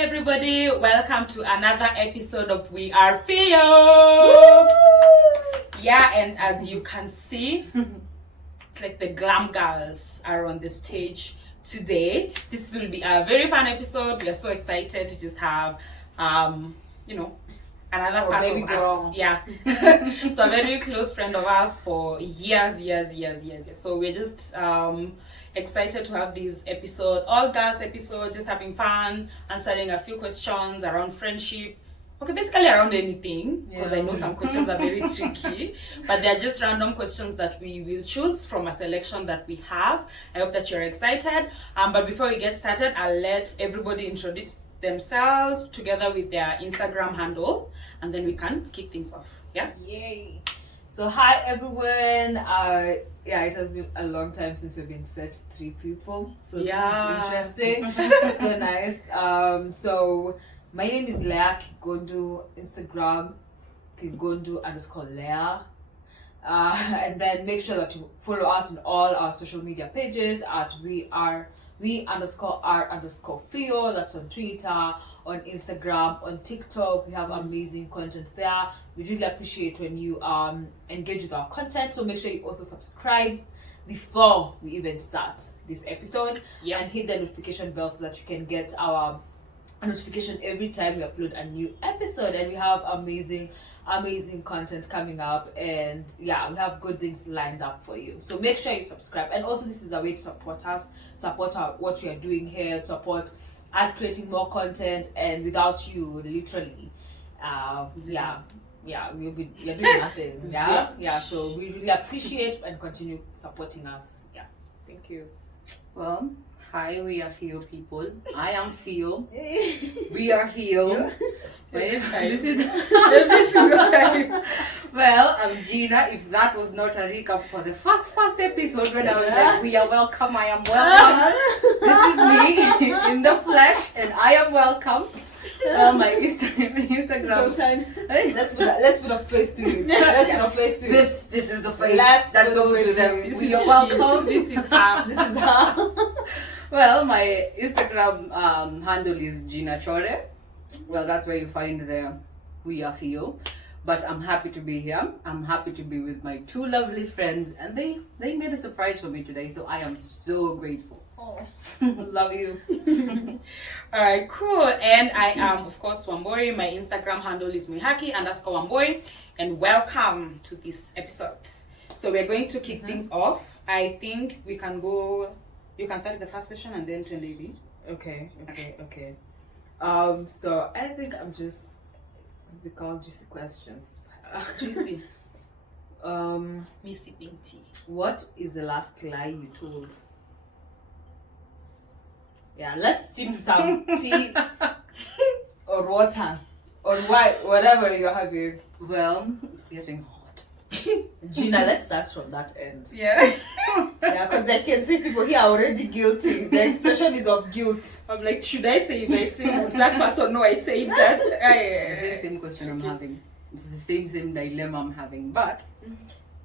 everybody, welcome to another episode of We Are Fio. Yeah, and as you can see, it's like the glam girls are on the stage today. This will be a very fun episode. We are so excited to just have another part of us. Yeah. So a very close friend of ours for years. So we're just excited to have this episode, all girls episode, just having fun, answering a few questions around friendship. Okay, basically around anything, because I know some questions are very tricky, but they're just random questions that we will choose from a selection that we have. I hope that you're excited. But before we get started, I'll let everybody introduce themselves together with their Instagram handle, and then we can kick things off. Yeah? Yay! So hi everyone. It has been a long time since we've been such three people. So this is interesting. So nice. So my name is Leah Kigondo, Instagram Kigondo_Leah. And then make sure that you follow us on all our social media pages at we_r_fio. That's on Twitter, on Instagram, on TikTok. We have amazing content there. We really appreciate when you engage with our content. So make sure you also subscribe before we even start this episode, and hit the notification bell so that you can get our notification every time we upload a new episode. And we have amazing content coming up, and we have good things lined up for you. So make sure you subscribe. And also, this is a way to support us, support what we are doing here, support us creating more content. And without you, literally, we're doing nothing. So we really appreciate and continue supporting us. Thank you. Well, hi, we are Fio people. I am Fio. We are Fio. This is Every single time. Well, I'm Geaner. If that was not a recap for the first episode when I was like, we are welcome, I am welcome. This is me in the flesh, and I am welcome. Well, my Instagram. Let's put a face to it. This is the face that goes to them. We are welcome. This is her. Well, my Instagram handle is Geaner Chore. Well, that's where you find the We Are Fio. But I'm happy to be here. I'm happy to be with my two lovely friends, and they made a surprise for me today, so I am so grateful. Oh, love you. Alright, cool. And I am, of course, Wamboy. My Instagram handle is Mihaki_Wamboy. And welcome to this episode. So we're going to kick things off. I think we can go. You can start with the first question and then turn Davy. Okay. So I think I'm just called juicy questions. Juicy. Me sipping tea. What is the last lie you told? Yeah, let's sip some tea or water or whatever you're having. Well, it's getting hot. Gina, let's start from that end. Yeah. Because I can see people here are already guilty. The expression is of guilt. I'm like, should I say it? I say it. That person know I said that. The same question I'm having. It's the same dilemma I'm having. But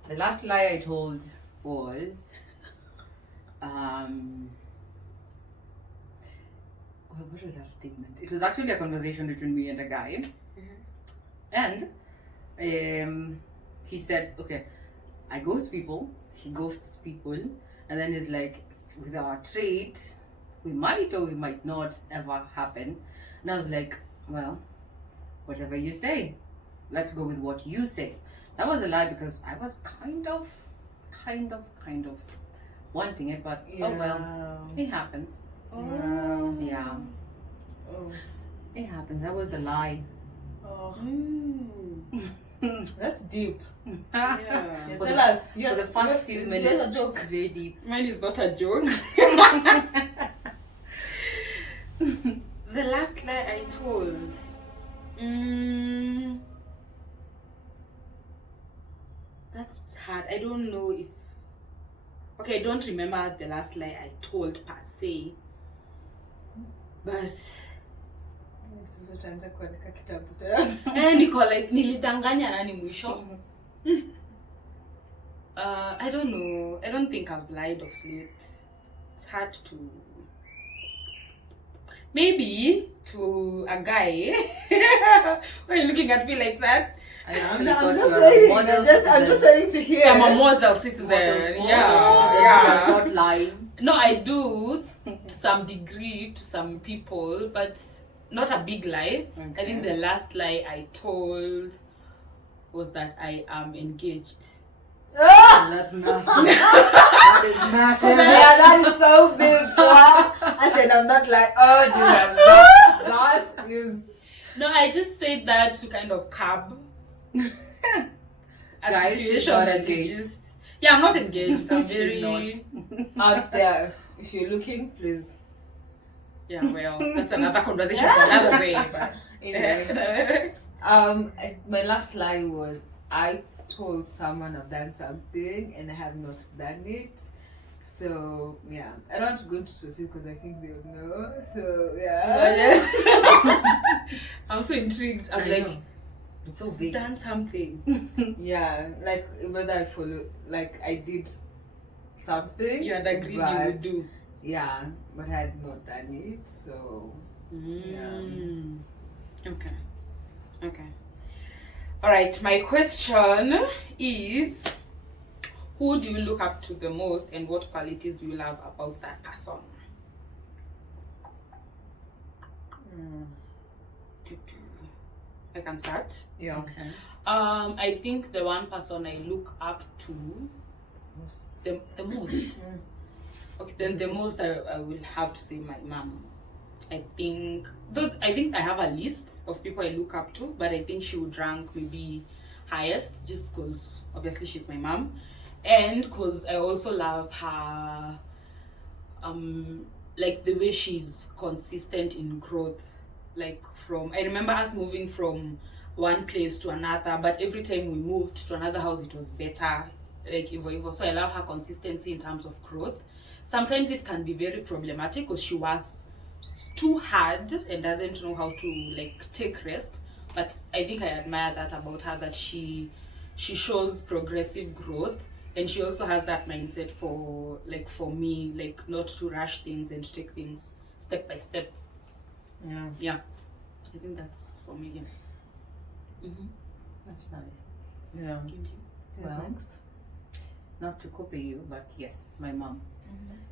the last lie I told was what was that statement? It was actually a conversation between me and a guy. And he said, okay, I ghost people, he ghosts people, and then he's like, with our trait, we might or we might not ever happen. And I was like, well, whatever you say, let's go with what you say. That was a lie because I was kind of wanting it, but oh well, it happens. Yeah. Oh. It happens. That was the lie. Oh. That's deep. Yeah. Tell us. For the first few minutes, a joke. very deep. Mine is not a joke. The last lie I told. That's hard. I don't know if. Okay, I don't remember the last lie I told per se. But niko like nilidanganya nani mwisho. I don't know. I don't think I've lied of late. It's hard to. maybe to a guy. Why are you looking at me like that? I'm just waiting to hear. I'm a model citizen. Does not lie. No, I do to some degree to some people, but not a big lie. Okay. I think the last lie I told was that I am engaged. That's massive. That is massive. Yeah, that is so big. And then I'm not like, oh Jesus, that is. No, I just said that to kind of curb a Guys, she's situation not that is engaged. just. Yeah, I'm not engaged. I'm She's very. Out there. If you're looking, please. Yeah, well, that's another conversation for another day. But Anyway. My last lie was I told someone I've done something and I have not done it. So yeah, I don't want to go into specific because I think they'll know. So yeah. I'm so intrigued. I'm I like, know. It's so you've big. done something. Yeah, like whether I follow, like I did something. You had agreed you but- would do. Yeah, but I had not done it. So Okay. Okay. All right. My question is, who do you look up to the most, and what qualities do you love about that person? I can start. yeah. Okay. I think the one person I look up to the most. Okay, then the most I will have to say my mom. I think I have a list of people I look up to, but I think she would rank maybe highest just because obviously she's my mom, and because I also love her like the way she's consistent in growth. Like I remember us moving from one place to another, but every time we moved to another house it was better, like evolve. So I love her consistency in terms of growth. Sometimes it can be very problematic because she works too hard and doesn't know how to like take rest, but I think I admire that about her, that she shows progressive growth, and she also has that mindset for me, like not to rush things and to take things step by step. Yeah, I think that's for me. That's nice. Yeah. Well, not to copy you, but yes, my mom.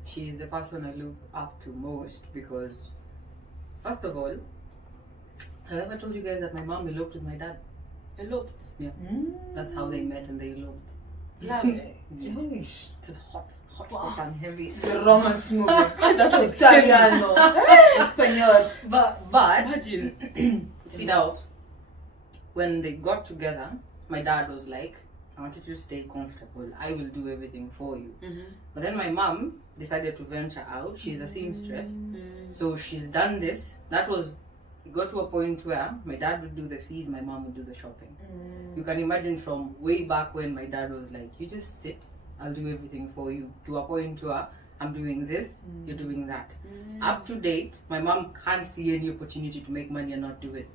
She is the person I look up to most because, first of all, have I ever told you guys that my mom eloped with my dad? Eloped. Yeah. That's how they met and they eloped. Lovely. It was hot and heavy. The romance movie. That was Italiano. Espanol. But Imagine. see now, when they got together, my dad was like, I want you to stay comfortable. I will do everything for you. But then my mom decided to venture out. She's a seamstress. So she's done this. It got to a point where my dad would do the fees, my mom would do the shopping. You can imagine from way back when my dad was like, you just sit, I'll do everything for you. To a point where I'm doing this, you're doing that. Up to date, my mom can't see any opportunity to make money and not do it.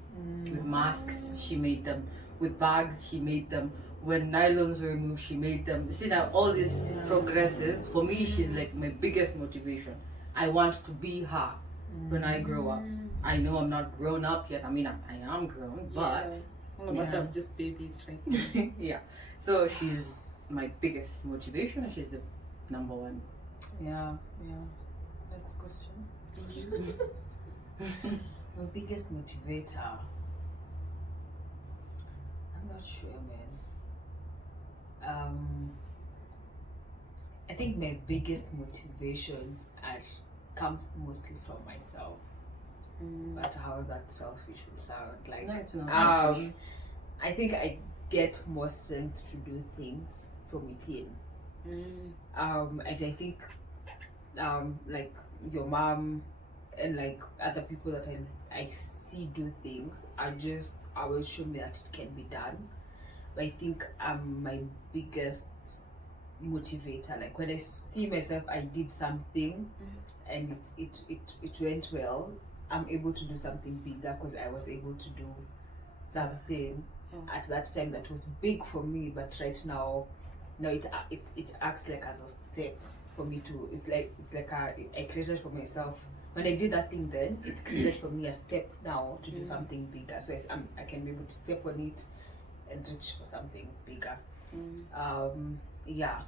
With masks, she made them. With bags, she made them. When nylons were removed, she made them. You see now all this progresses. For me, she's like my biggest motivation. I want to be her when I grow up. I know I'm not grown up yet. I mean, I am grown, but all of us Yeah. are just babies, right? yeah. So she's my biggest motivation, and she's the number one. Yeah. Next question. My biggest motivator. I'm not sure, man. I think my biggest motivations come mostly from myself. But how that selfish would sound, like No, it's not. I think I get more strength to do things from within. And I think like your mom and like other people that I see do things are just always show me that it can be done. But I think my biggest motivator, like when I see myself I did something and it went well, I'm able to do something bigger because I was able to do something at that time that was big for me, but right now it acts like as a step for me to. It's like I created for myself when I did that thing then, it created for me a step now to do something bigger. So I can be able to step on it and reach for something bigger. Yeah.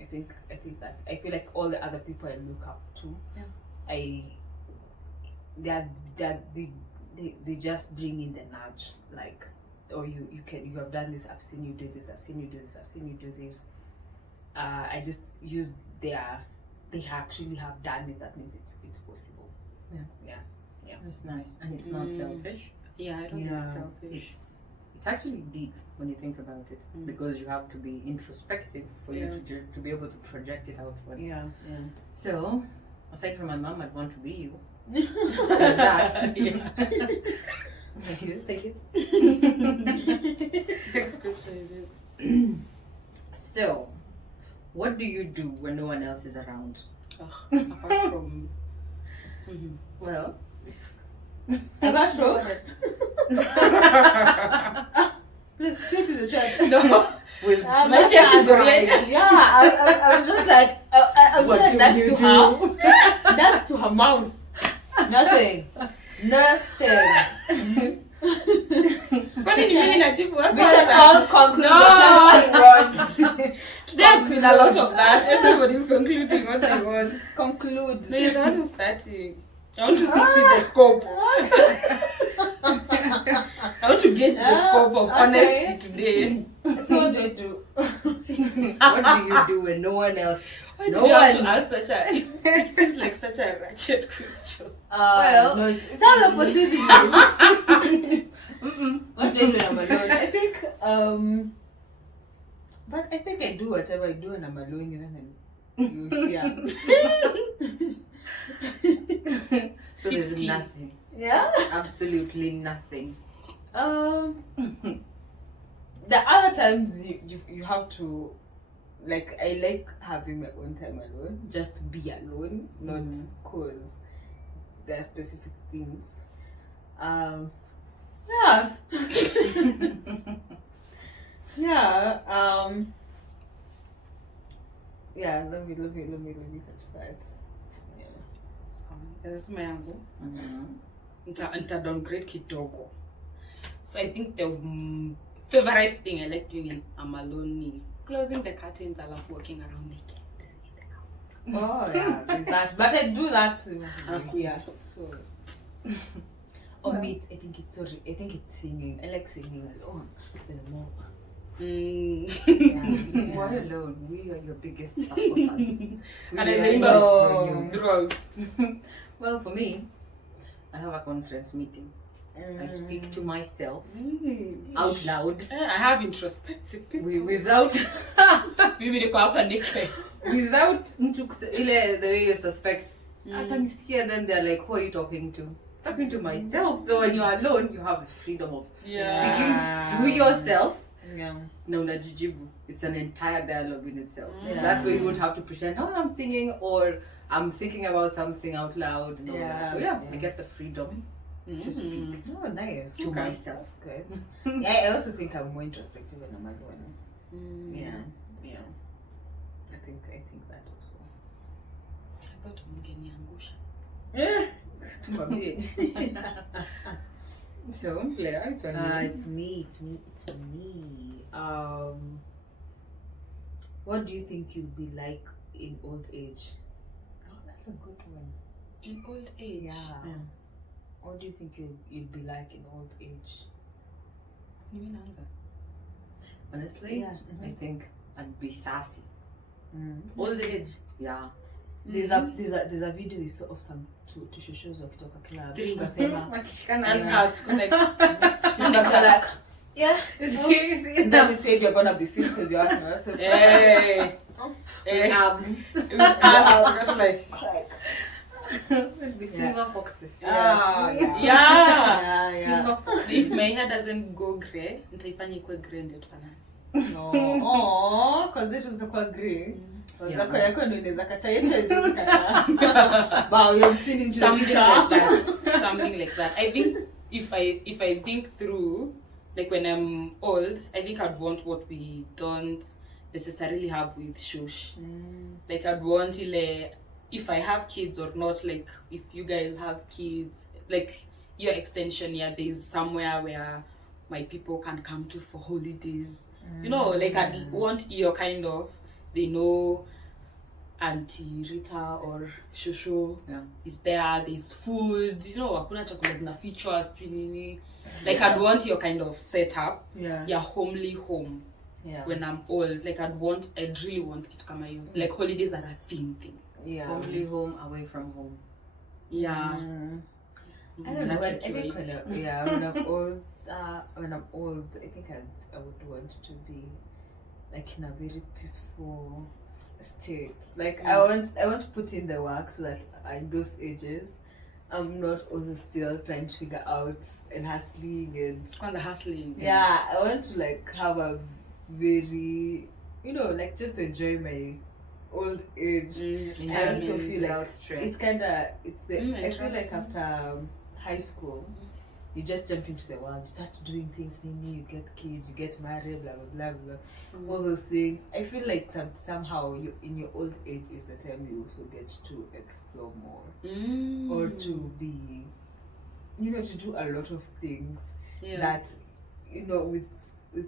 I think that I feel like all the other people I look up to, they just bring in the nudge, like, oh, you have done this, I've seen you do this, I've seen you do this, I've seen you do this. I just use they actually have done it. That means it's possible. Yeah. That's nice, and it's not selfish. Yeah, I don't think it's selfish. It's actually deep when you think about it, because you have to be introspective for you to be able to project it outward. Yeah. So, aside from my mom, I'd want to be you. There's that. Thank you. Next question is So, what do you do when no one else is around? apart from Well, Apart from let's go to the chest. no. with My chest is red. Yeah, I'm just like I was What like do that's you to do? her. That's to her mouth. Nothing. Kwani ni mimi najibu hapa? We can all conclude whatever we want. Today has been a lot of that. Everybody's concluding what they want. Conclude. No, you're the one who's starting. I want to see the scope. I want to gauge the scope of honesty today. So what do I do? What do you do when no one else? Why did No you have one- to ask such a? It feels like such a ratchet question. Well, no, it's all about perceiving it. What do I do when I'm alone? I think but I think I do whatever I do when I'm alone, even when you hear. So there's 60. nothing. Yeah. Absolutely nothing. The other times you have to, like, I like having my own time alone, just to be alone, not cause there are specific things. Yeah. Yeah, let me touch that. Nasema yangu nita downgrade kidogo. So I think the favorite thing I like doing when I'm alone is closing the curtains. I love walking around naked in the house. Oh yeah, there's that. But I do that too. Yeah. So or meat. I think it's singing. I like singing alone. The more. Why alone? We are your biggest supporters. And I are say always no for you. drugs. Well, for me, I have a conference meeting. I speak to myself out loud. I have introspective people. Without Maybe they call naked. the way you suspect. Here, then they're like, who are you talking to? Talking to myself. So when you're alone, you have the freedom of speaking to yourself. Yeah. No, najijibu. It's an entire dialogue in itself. Yeah. That way you would have to pretend, oh, I'm singing or I'm thinking about something out loud. And all that. So I get the freedom to speak Oh, nice. to myself. That's good. Yeah, I also think I'm more introspective when I'm alone. Yeah. I think that also. I thought mngeniangusha. So, Leah, it's on you. It's me. What do you think you'll be like in old age? Oh, that's a good one. In old age. Yeah. What do you think you'll be like in old age? You mean answer? Honestly, I think I'd be sassy. Old age, yeah. There's a video we saw of some two shows wakitoka club. Tukasema That's us. Like, like and then we said you're gonna be fit because you're out. So hey. Abs. Just like We'll be silver foxes. yeah. Silver foxes. If my hair doesn't go grey, nitaifanya ikuwe grey ndio tufanane. No, because it was a grey. Zako yako ndio inaweza kata yetu hizo kata. Wow, you've seen it Something like that. I think if I think through, like when I'm old, I think I'd want what we don't necessarily have with shush. Like I'd want if I have kids or not, like if you guys have kids, like your extension, yeah, there's somewhere where my people can come to for holidays. You know, like I'd want your kind of, they know Auntie Rita or Shosho is there, there's food, you know, hakuna chakula zinafichwa sijui nini. Like I'd want your kind of setup, your homely home. Yeah. When I'm old, like I'd really want kitu kama hiyo. Like holidays are a thing. Yeah. Homely home, away from home. Yeah. I don't know. I think when I'm old, I think I would want to be like in a very peaceful state. Like I want to put in the work so that at those ages, I'm not also still trying to figure out and hustling and hustling. Yeah, I want to like have a very, you know, like just enjoy my old age. I also feel like stress. It's I feel like after high school, you just jump into the world, you start doing things new, you get kids, you get married, blah blah blah blah, all those things. I feel like somehow you in your old age is the time you also get to explore more, or to be, you know, to do a lot of things that, you know, with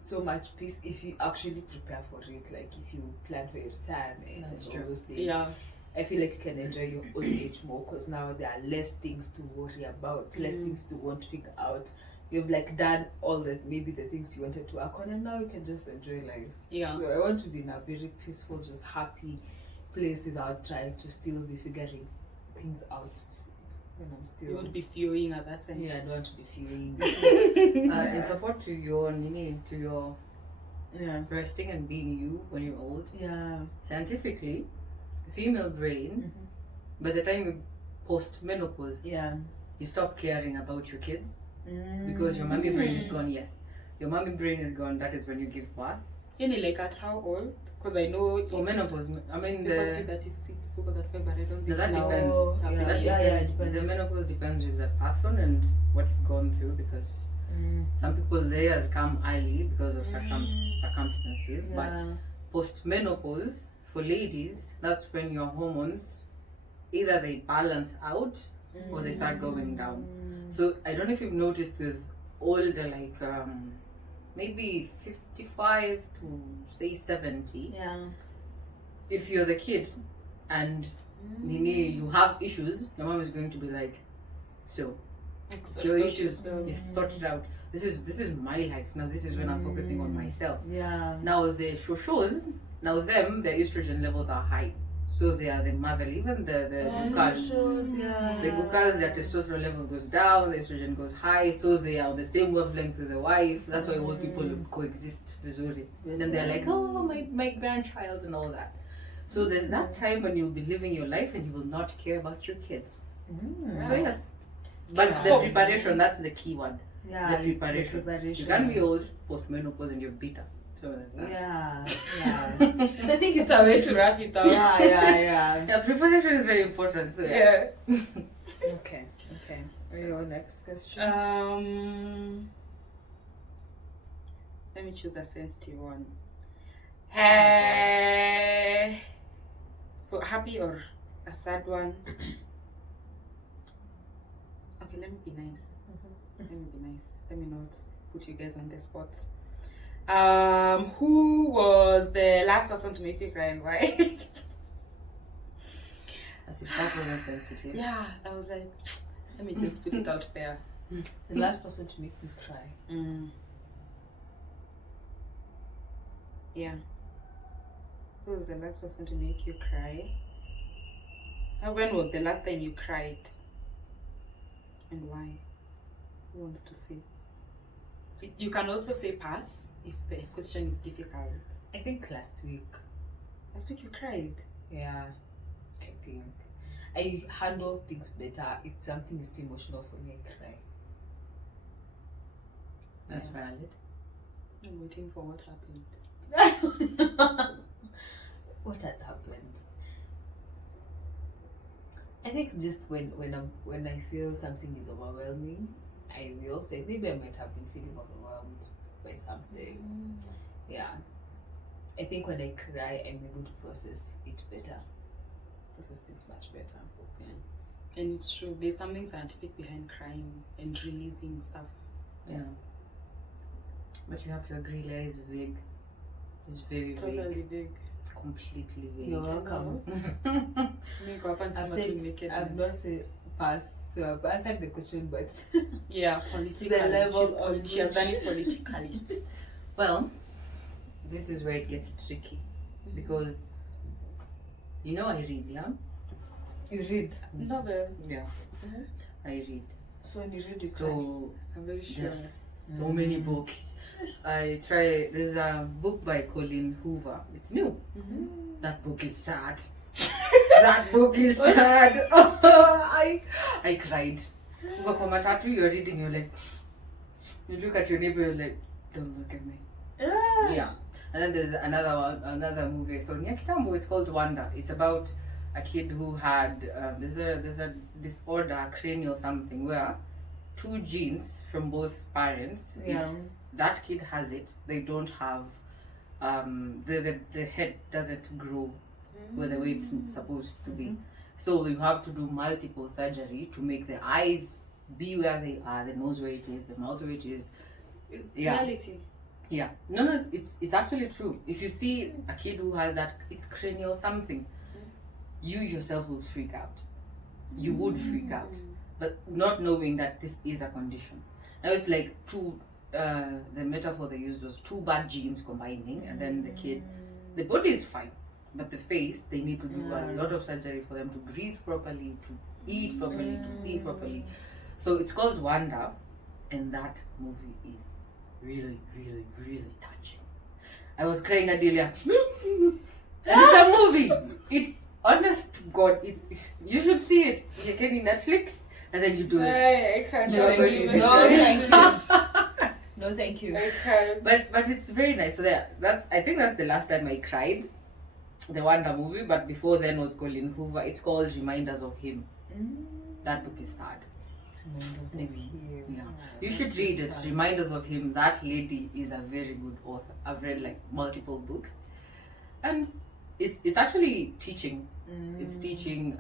so much peace if you actually prepare for it, like if you plan for your retirement and all those things. Yeah. I feel like you can enjoy your old age more because now there are less things to worry about, less things to want to figure out. You've like done all the things you wanted to work on, and now you can just enjoy life. Yeah. So I want to be in a very peaceful, just happy place without trying to still be figuring things out. When I'm still. You won't be feeling at that time. Yeah, I don't want to be feeling. In support to your resting and being you when you're old. Yeah. Scientifically, the female brain, by the time you post menopause, you stop caring about your kids because your mommy brain is gone. Yes, your mommy brain is gone. That is when you give birth. Like at how old? Because I know for menopause, I mean that is 6 over that five, but I don't think that depends. The menopause depends with the person and what you've gone through, because some people theirs come early because of circumstances, but post-menopause for ladies, that's when your hormones either they balance out or they start going down. So I don't know if you've noticed with older, like maybe 55 to say 70, if you're the kid and you have issues, your mom is going to be like, so your issues, you sort it out. This is my life now. This is when I'm focusing on myself. Now the shoshos, now their estrogen levels are high, so they are the mother. Even the gukas, the gukas, their testosterone levels goes down, the estrogen goes high, so they are on the same wavelength with the wife. That's why old people coexist vizuri. Then they're like, oh, my grandchild and all that. So there's that time when you'll be living your life and you will not care about your kids. So yes, but the preparation, that's the key one. The preparation. You can be old, post-menopause, and you're bitter. So yeah. So I think it's a way to wrap it up. Yeah, preparation is very important. So Okay. Your next question. Let me choose a sensitive one. Hey. So happy or a sad one? Okay, let me be nice. Let me not put you guys on the spot. Who was the last person to make you cry and why? As if that wasn't sensitive. Yeah, I was like, let me just put it out there. The last person to make me cry. Yeah. Who was the last person to make you cry? When was the last time you cried? And why? Who wants to say? You can also say pass if the question is difficult. I think last week. Last week you cried? Yeah, I think. I handle things better. If something is too emotional for me, I cry. That's valid. I'm waiting for what happened. What had happened? I think just when I feel something is overwhelming, I will say maybe I might have been feeling overwhelmed by something. Yeah. I think when I cry, I'm able to process it better. process things much better. And it's true. There's something scientific behind crying and releasing stuff. Yeah. But you have to agree, Leah is vague. It's very vague. Totally big. Completely vague. You're welcome. I've not said pass, so I've answered the question, but yeah, politically. the level She has done it politically. Well, this is where it gets tricky because you know I read, yeah? you read. Novel. Yeah. I read. So when you read, you cry. So I'm very sure. there's so many books. There's a book by Colin Hoover. It's new. That book is sad. That book is sad. I cried. Uko kwa matatu, you're reading, you're like, you look at your neighbor, you're like, don't look at me. Yeah. And then there's another movie. So Nya Kitambo, it's called Wanda. It's about a kid who had there's a disorder, cranial something, where two genes from both parents. Yeah. If that kid has it, they don't have the head doesn't grow the way it's supposed to be. So you have to do multiple surgery to make the eyes be where they are, the nose where it is, the mouth where it is. Yeah. Reality. Yeah. No, it's actually true. If you see a kid who has that, it's cranial something, you yourself will freak out. You would freak out. But not knowing that this is a condition. I was like the metaphor they used was two bad genes combining, and then the body is fine. But the face, they need to do a lot of surgery for them to breathe properly, to eat properly, to see properly. So it's called Wanda, and that movie is really, really, really touching. I was crying at Delia. And it's a movie. It's honest to God. You should see it. You can in Netflix, and then you do it. I can't. You're going to be No, sorry. thank you. No, thank you. I can't. But it's very nice. So I think that's the last time I cried. The Wonder movie, but before then was Colin Hoover. It's called Reminders of Him. That book is sad. Yeah. You should read it. Reminders of Him. That lady is a very good author. I've read like multiple books, and it's actually teaching. It's teaching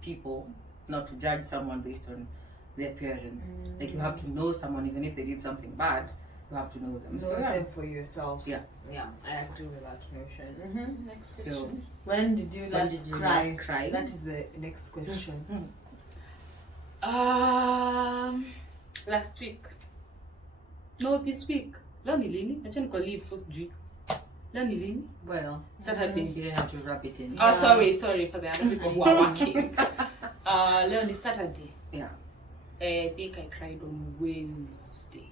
people not to judge someone based on their appearance. Like you have to know someone even if they did something bad. You have to know them. Know them for yourself. Yeah. Yeah, I agree with that notion. Next So, question. When did you last cry? That That is the next question. Last week. No, this week. Leo ni lini? Acha niko leave so sijui. Leo ni lini? Well, Saturday. you didn't have to wrap it in. Oh, sorry for the other people who are working. Leo ni Saturday. Yeah. I think I cried on Wednesday.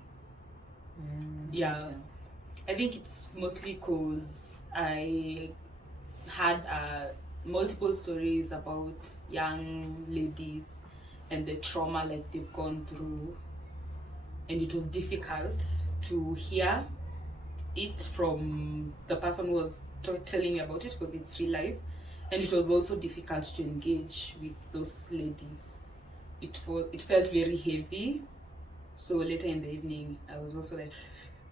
Yeah. I think it's mostly because I had multiple stories about young ladies and the trauma like they've gone through, and it was difficult to hear it from the person who was telling me about it because it's real life, and it was also difficult to engage with those ladies. It felt very heavy. So later in the evening I was also like,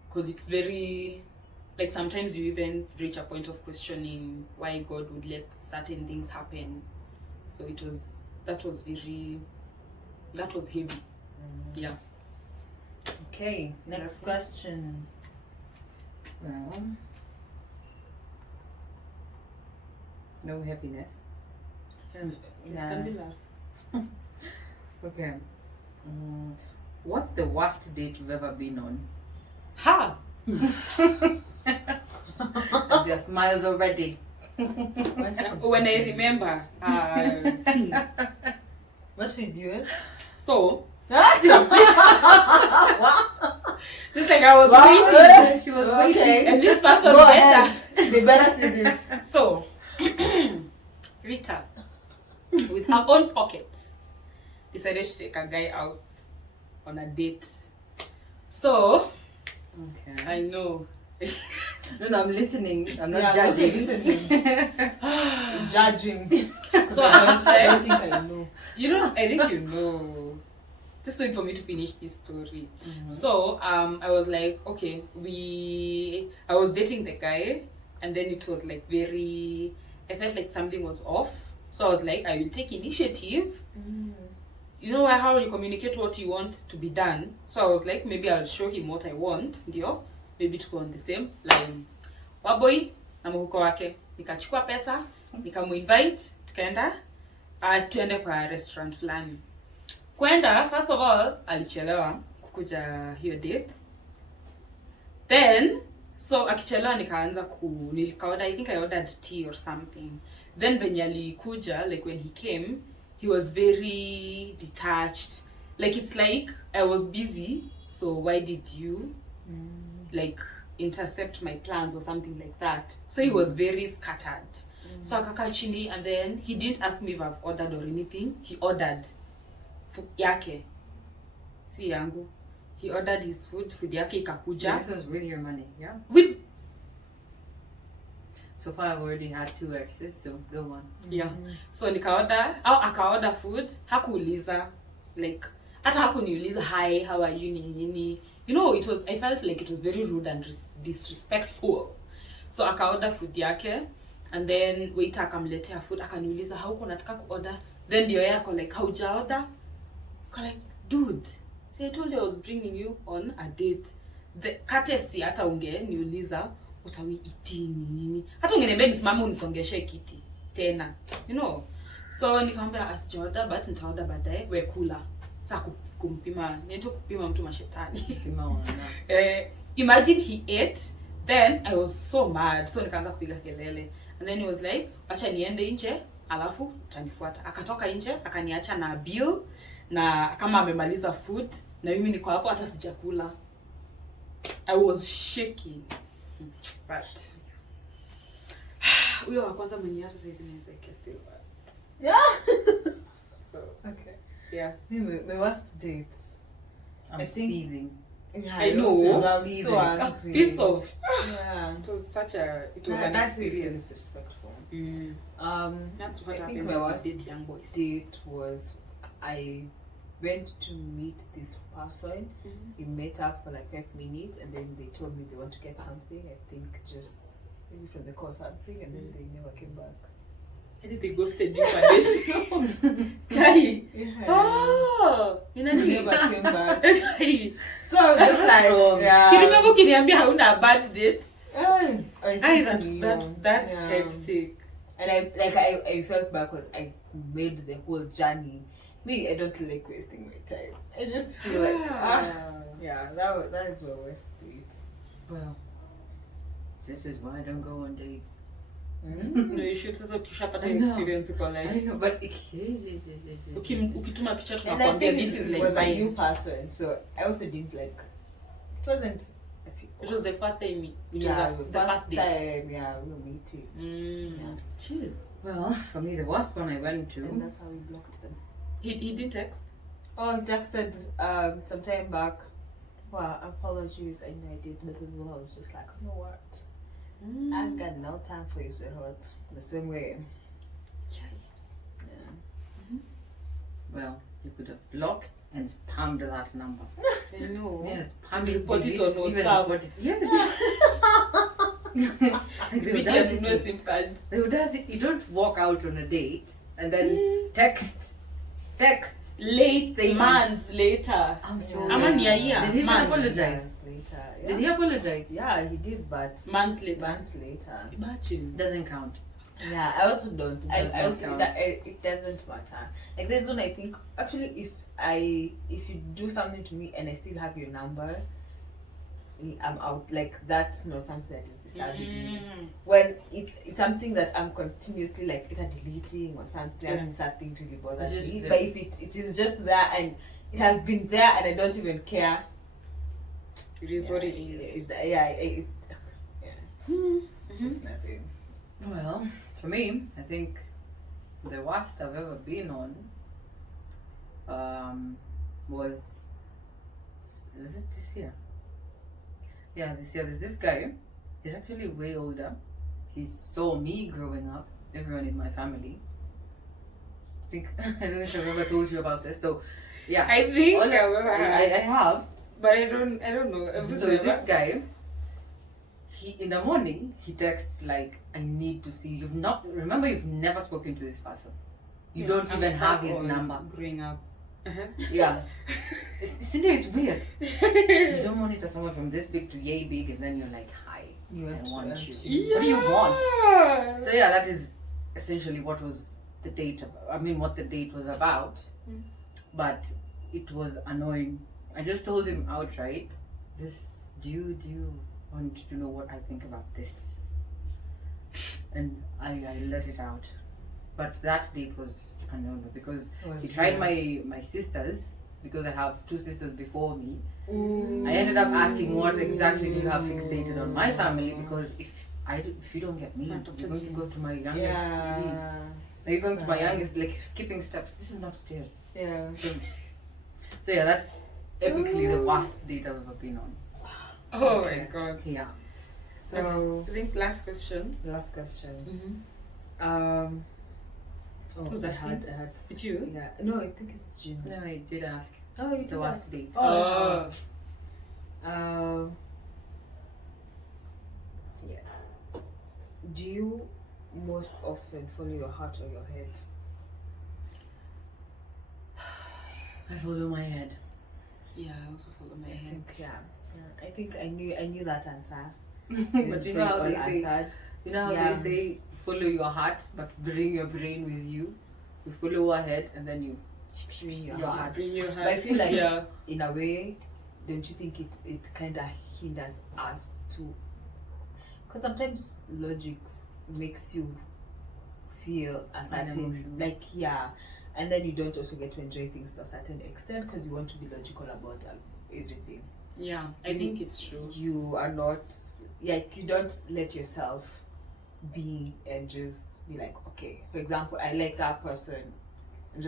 because it's very, like sometimes you even reach a point of questioning why God would let certain things happen. So that was heavy. Yeah. Okay, next question. Well, no heaviness. It's gonna be laugh. Okay. What's the worst date you've ever been on? Ha! And there are smiles already. When I remember, What is yours? so just like I was waiting, She was Okay. waiting. and this person Go better. ahead. They better see this. So Rita, with her own pockets, decided to take a guy out on a date. So Okay. I know. No, I'm listening. I'm not Yeah, I'm also judging. listening. Judging. So I was I like, think I know. I think you know. Just wait for me to finish this story. So I was like, okay, I was dating the guy, and then it was like I felt like something was off. So I was like, I will take initiative. You know how you communicate what you want to be done. So I was like, maybe I'll show him what I want, ndio maybe tuko on the same line. Waboi na mhuko wake, nikachukua pesa, nikamuinvite, tukaenda tuende kwa restaurant fulani. Kwenda, first of all, alichelewa kukuja hiyo date. Then, so akichelewa nikaanza nilikaorder, I think I ordered tea or something. Then venye alikuja, like when he came, he was very detached. Like it's like I was busy, so why did you like intercept my plans or something like that? So he was very scattered. So akaka chini, and then he didn't ask me if I've ordered or anything. He ordered food yake, si yangu. He ordered his food yake ikakuja. This was with your money, yeah? With so far I've already had 2 exes, so go on. Yeah. So akaorder food, hakuuliza, like hata hakuniuliza hi, how are you nini. You know, I felt like it was very rude and disrespectful. So akaorder food yake, and then waiter akamletea food, akaniuliza hauko nataka kuorder. Then ndio yako like hauja order. Like, dude, see I told you I was bringing you on a date. The courtesy hata ungeniuliza utawi itini nini. Hata ungeniambia nisimame unisongeshe kiti tena. You know. So nikamwambia asijorder but nitaorder baadaye we kula. Sasa kumpima, nito kupima mtu mashetani. Imagine he ate, then I was so mad. So nikaanza kupiga kelele. And then he was like, acha niende nje, alafu utanifuata. Akatoka nje, akaniacha na bill na kama amemaliza food na mimi niko hapo hata sijakula. I was shaking. But huyo wa kwanza mwenye hata saizi naweza still. Yeah. So, Okay. Yeah. My worst dates. I'm seething. Yeah, I know. So A angry. piece of Yeah. it was an That's really experience. disrespectful. That's what I think happens my when worst we date young boys. date was I went to meet this person. We met up for like 5 minutes, and then they told me they want to get something. I think just maybe from the course something, and then they never came back. I think they ghosted you for this. Guy. Yeah. Oh, They never came back. Guy. So I was just like, yeah. You remember ukiniambia hauna a bad date? That's That's hectic. And I felt bad because I made the whole journey. Me, I don't like wasting my time. I just feel like yeah, that is my worst date. Well, this is why I don't go on dates. No, you should sasa ukishapata I know. experience uko I like know, but ukituma picha And I tunakwambia think this is it like was a fine. new person, so I also didn't like. It wasn't. It was the first time Yeah, the first date. time. Yeah, we were meeting. Yeah. Jeez. well, for me, the worst one I went And to. that's how we blocked them. He didn't text. Oh, Jack said some time back. Well, apologies. I know I did, but I was just like, you know what? I've got no time for you, sweetheart. The same way. Yeah. Well, you could have blocked and spammed that number. I know. Yes, spammed Report it on even WhatsApp. report it. Yes. Like the Immediately no audacity. SIM card. The audacity. You don't walk out on a date and then text. Late, Say months later. I'm Yeah. sorry. Ama ni a year. Did he even Months. apologize? Months later. Yeah. Did he apologize? Yeah, he did, but Months later. months later. Imagine. Doesn't count. Yeah, I also don't. Does I not also count. it doesn't matter. Like there's one I think actually if you do something to me and I still have your number, I'm out. Like that's not something that is disturbing me. When it's something that I'm continuously like either deleting or something, I mean something really bothers It's just me. there. But if it is just there and it has been there and I don't even care, It is what it is. It's just nothing. Well, for me, I think the worst I've ever been on was it this year? Yeah, this year. There's this guy. He's actually way older. He saw me growing up. Everyone in my family. I think I don't know if I've ever told you about this. So, yeah, I think All I I have. but I don't know. So this guy, in the morning he texts like, I need to see you. You've never spoken to this person. You don't I'm even have stuck his on number. Growing up. Yeah. It's weird. You don't monitor someone from this big to yay big, and then you're like, hi, I want you. Yeah. What do you want? So yeah, that is essentially what was the date. What the date was about. But it was annoying. I just told him outright, do you want to know what I think about this? And I let it out. But that date was annoying because he tried my sisters, because I have 2 sisters before me. I ended up asking, what exactly do you have fixated on my family? Because if you don't get me, you're going to go to my youngest. You're going to my youngest, like skipping steps. This is not stairs. Yeah. So yeah, that's epically the worst date I've ever been on. Oh my god. Yeah. So I think last question. Who's I asking? had It's you? Yeah. No, I think it's Geaner. No, I did ask. Oh, you The did worst ask. date. Oh. Yeah. Do you most often follow your heart or your head? I follow my head. Yeah, I also follow my head. I think I knew that answer. But you know how they say, answered. they say, follow your heart, but bring your brain with you. You follow our head, and then you Bring your your heart. heart. Bring your But heart. I feel like yeah. in a way, don't you think it kind of hinders us to? Because sometimes logic makes you feel a certain and then you don't also get to enjoy things to a certain extent because you want to be logical about everything. Yeah, I think it's true. You are not you don't let yourself be and just be like, okay, for example, I like that person, I'm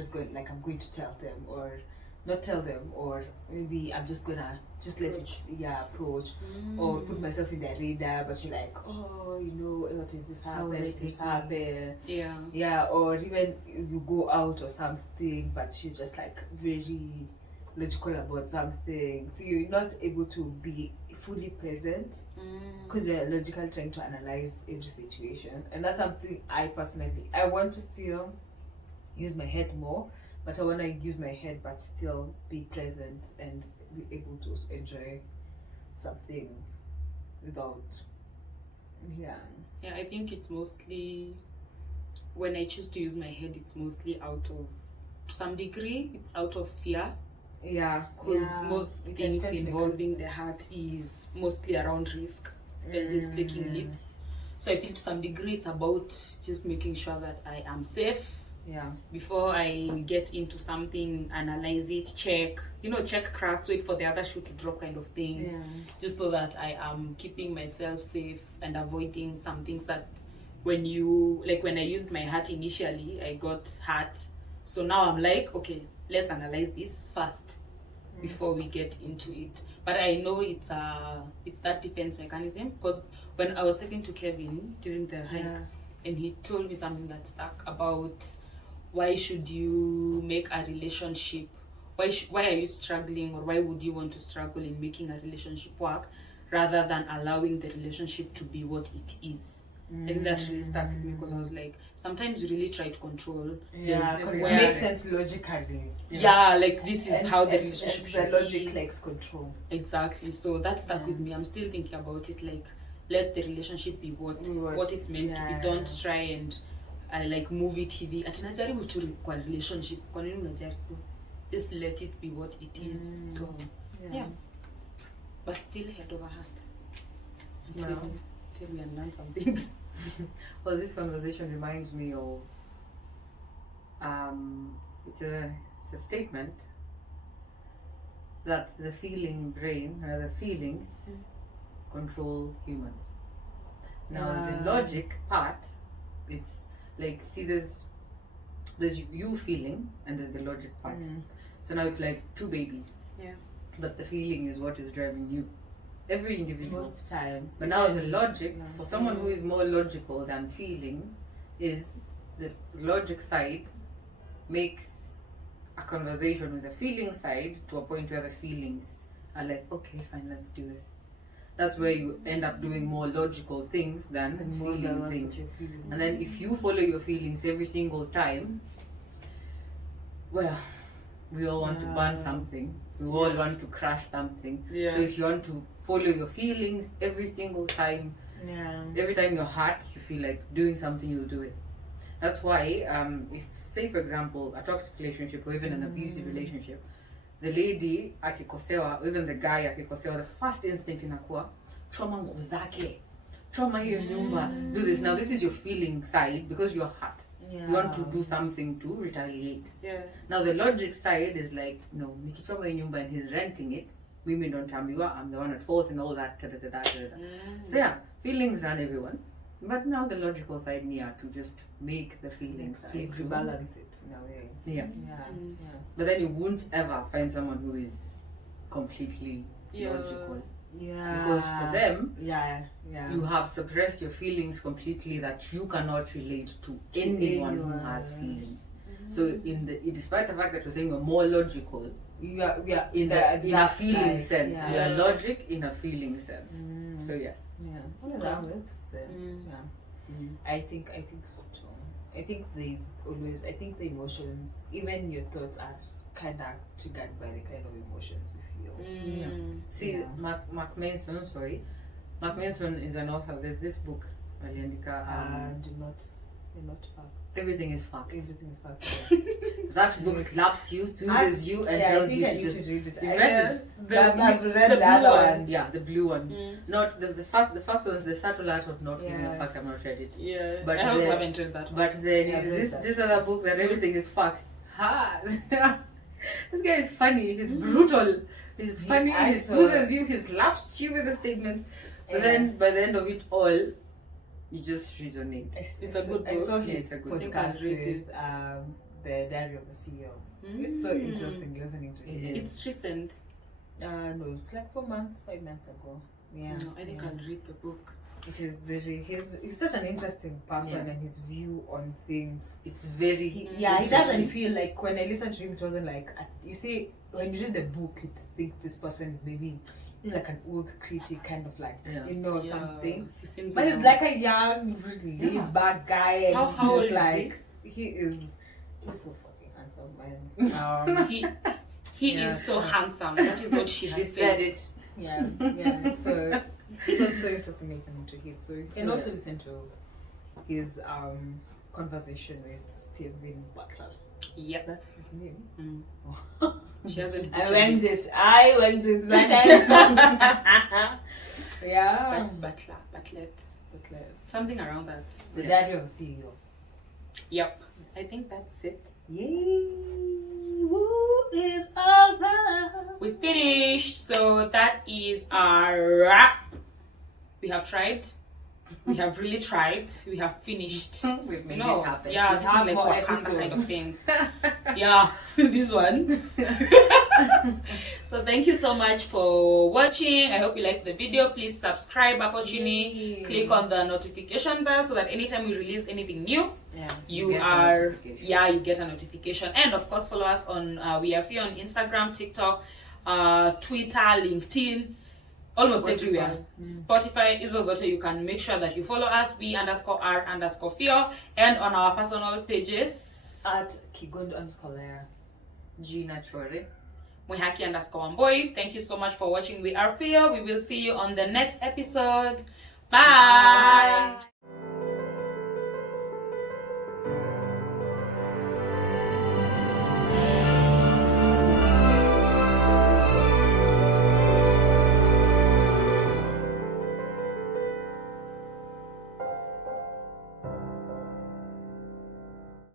going to tell them, or not tell them, or maybe I'm just gonna just let it approach or put myself in their radar, but you're like, oh, what is this happen? Yeah, or even you go out or something, but you're just like very logical about something, so you're not able to be fully present because you're logically trying to analyze every situation. And that's something I want to still use my head more, but I want to use my head but still be present and be able to enjoy some things without I think it's mostly, when I choose to use my head, it's mostly out of, to some degree, it's out of fear. Because most things involving the heart is mostly around risk and just taking leaps. So I feel to some degree it's about just making sure that I am safe. Before I get into something, analyze it, check cracks, wait for the other shoe to drop kind of thing. Just so that I am keeping myself safe and avoiding some things that when I used my heart initially, I got hurt. So now I'm like, okay, let's analyze this first before we get into it. But I know it's that defense mechanism, because when I was talking to Kevin during the hike, and he told me something that stuck about why should you make a relationship, why are you struggling, or why would you want to struggle in making a relationship work rather than allowing the relationship to be what it is. I think that really stuck with me, because I was like, sometimes you really try to control. Because it makes sense logically. Like this is how the relationship the should logic be. likes control. Exactly. So that stuck with me. I'm still thinking about it. Like, let the relationship be what it's meant to be. Don't try and move it hivi. Atinajaribu tu kwa relationship. Kwa nini unajaribu? Just let it be what it is. So but still head over heart. Till we unlearn some things. Well, this conversation reminds me of it's a statement that the feeling brain, or the feelings, control humans. Now the logic part, it's like, see, there's you feeling and there's the logic part. So now it's like 2 babies. But the feeling is what is driving you. Every individual. Most times. But now the logic, for someone who is more logical than feeling, is the logic side makes a conversation with the feeling side to a point where the feelings are like, okay, fine, let's do this. That's where you end up doing more logical things than feeling things. And then if you follow your feelings every single time, well, we all want to burn something. We all want to crash something. Yeah. So if you want to follow your feelings every single time, every time you're hurt, you feel like doing something, you'll do it. That's why, if, say for example, a toxic relationship or even an abusive relationship, the lady akikosewa, or even the guy akikosewa, the first instinct inakuwa trauma nguo zake, trauma hiyo nyumba, do this. Now this is your feeling side because you're hurt. You want to do something to retaliate. Now the logic side is like, no, nikichoma hiyo nyumba and he's renting it, mimi don't ambiwa, I'm the one at fault and all that. So yeah, feelings run everyone. But now the logical side to just make the feelings side to balance it in a way. Yeah. But then you won't ever find someone who is completely logical. Because for them, you have suppressed your feelings completely, that you cannot relate to anyone who has feelings. So despite the fact that you're saying you're more logical, we are in a feeling sense. We are logic in a feeling sense. So yes. That makes sense. I think so too. I think there's always, I think the emotions, even your thoughts are kind of triggered by the kind of emotions you feel. See, Mark Manson, Mark Manson is an author. There's this book, aliandika, Do not fuck. Everything is fucked. Everything is fucked. That book slaps you, soothes you, and tells you to just read it. You've read it? I've read the other one. Yeah, the blue one. Not the first one is The Subtle Art of Not Giving a Fuck. I've not read it. Yeah, but I also haven't read that one. But then this other book that everything is fucked. This guy is funny. He's brutal. He's funny. He soothes you. He slaps you with the statements. But then by the end of it all, you just resonate. It's a good book. I saw his podcast with the Diary of the CEO. It's so interesting listening to him. It's recent. No, it's like 5 months ago. Yeah. No, I think I'll read the book. It is very, he's such an interesting person, and his view on things. It's very he doesn't feel like, when I listened to him, it wasn't like, you see, when you read the book, you think this person is maybe like an old critic, kind of like, something. But he's like a young, really laid back guy, and how old is like he's so fucking handsome, man. He is so handsome. That is what she has said it. Yeah. So it was so interesting listening to him. So you can also listen to his conversation with Stephen Butler. Yep, that's his name. She hasn't. I went it. Yeah. Butler. Something around that. The Diary of the CEO. Yep. I think that's it. Yay! Woo is alright. We finished. So that is our wrap. We have tried. We have really tried. We have finished. We've made it happen. Yeah, this is like podcast kind of things. Yeah, this one. So thank you so much for watching. I hope you liked the video. Please subscribe, Apochini. Click on the notification bell so that anytime we release anything new, you get a notification. And of course, follow us on We Are Fear on Instagram, TikTok, Twitter, LinkedIn. Almost everywhere. Spotify is also, you can make sure that you follow us, we_r_fear, and on our personal pages at Kigondo_Lera, Geaner Chore, Mwihaki_Wamboi. Thank you so much for watching We Are Fear. We will see you on the next episode. Bye.